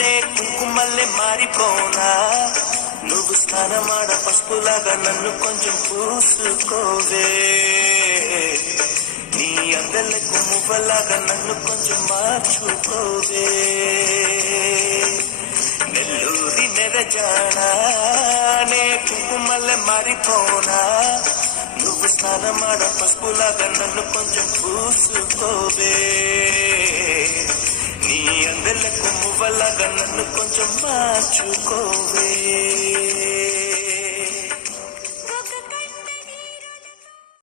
నే కుంకుమల్లే మారిపోనా, నువ్వు స్నానమాడ పసుపులాగా నన్ను కొంచెం పూసుకోవే, నీ అందలకు మువ్వలాగా నన్ను కొంచెం మార్చుకోవే. నెల్లూరి నెరజానా నే కుంకుమల్లే మారిపోనా, నువ్వు స్నానమాడ పసుపులాగా నన్ను కొంచెం పూసుకోవే, నీ అందలకు మువ్వలాగా నన్ను కొంచెం మార్చుకోవే.